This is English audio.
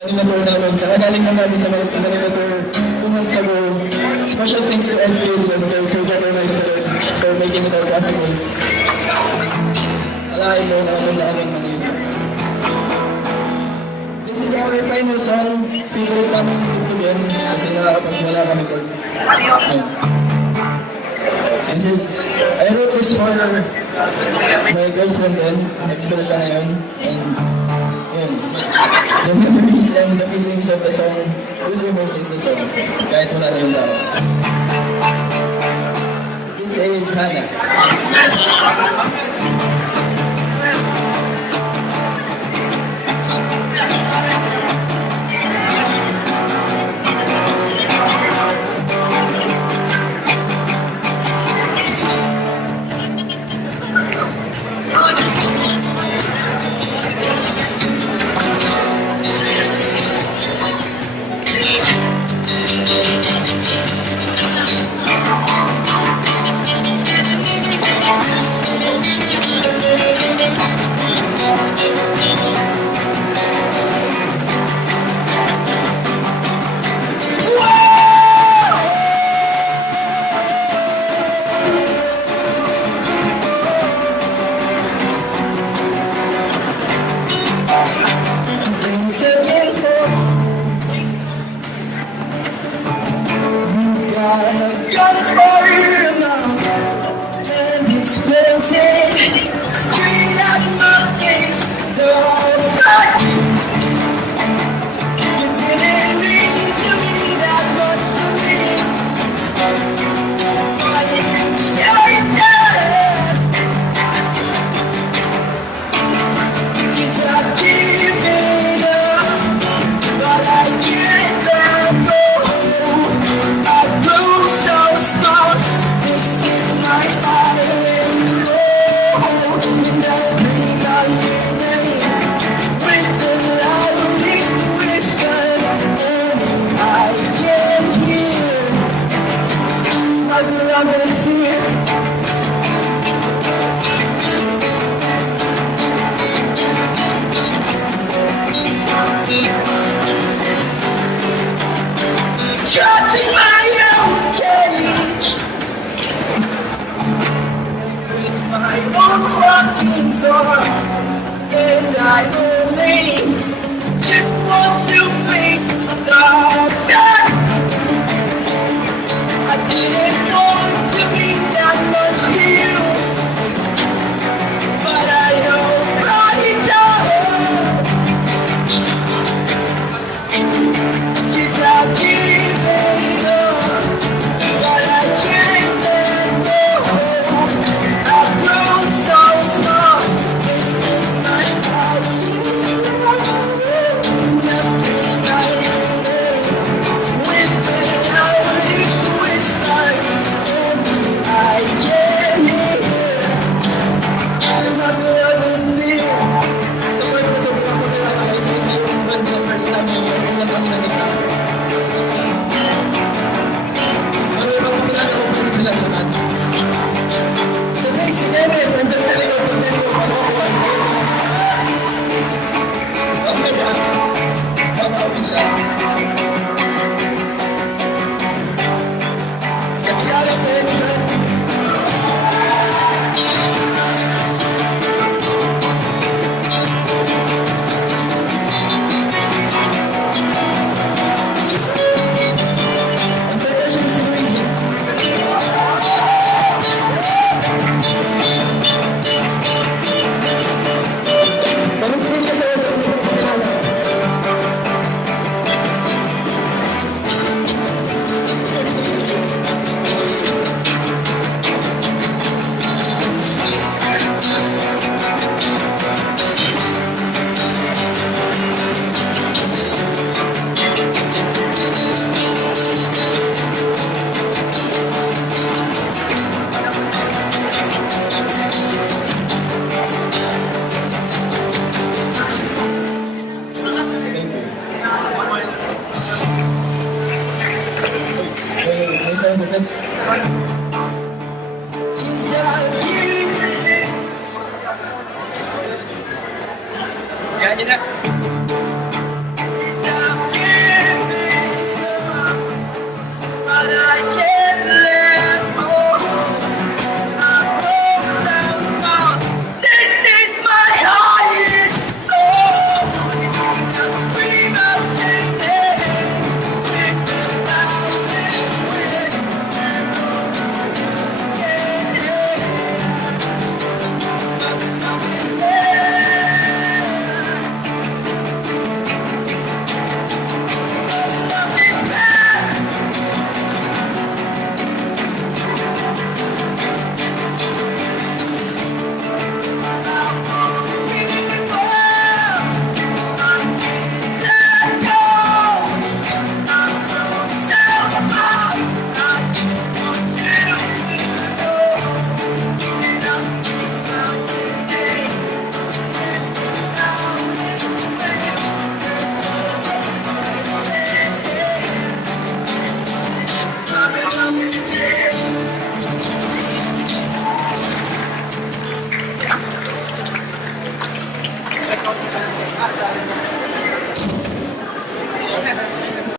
Animator namin. Nakagaling na namin sa mga animator 2 months ago. Special thanks to SEO and kay Sir Jackie Meister for making it all possible. Alain mo na kami manila. This is our final song. Favorite namin tutugin kasi nakakapagmula kami ko. This is, I wrote this for my girlfriend din. Ex ko na siya ngayon. And yun, the memories and the feelings of the song will remain in the song. Kahit wala na yung tao. This is Hannah. Straight out my face, they're all such. You didn't mean to mean that much to me, but you sure did. 'Cause I give it up, but I can't let go. I grew so small. This is my island. Fucking thoughts, and I only just want to face the fact I didn't want to be that much to you, but I know right now, 'cause I'll give it up, but I can't let go. I've grown so small. This is my life. Just with the hours whisper, I can hear my beloved fear. Sa part na ito, ako nila tayo sa isang band na first namin yung ulan kami ng isa. Ano yung pagkakilala ko pa sila naman? Sa next sinene, nandyan sa likod ng nilo, pag-uwan. Okay ba? Pag-uwan siya. Sa kilala sa inyo dyan. Ang tayo siya si Luigi. Pag-usin ka sa ito, hindi ko kilala. May sound effect. Yan, yan na.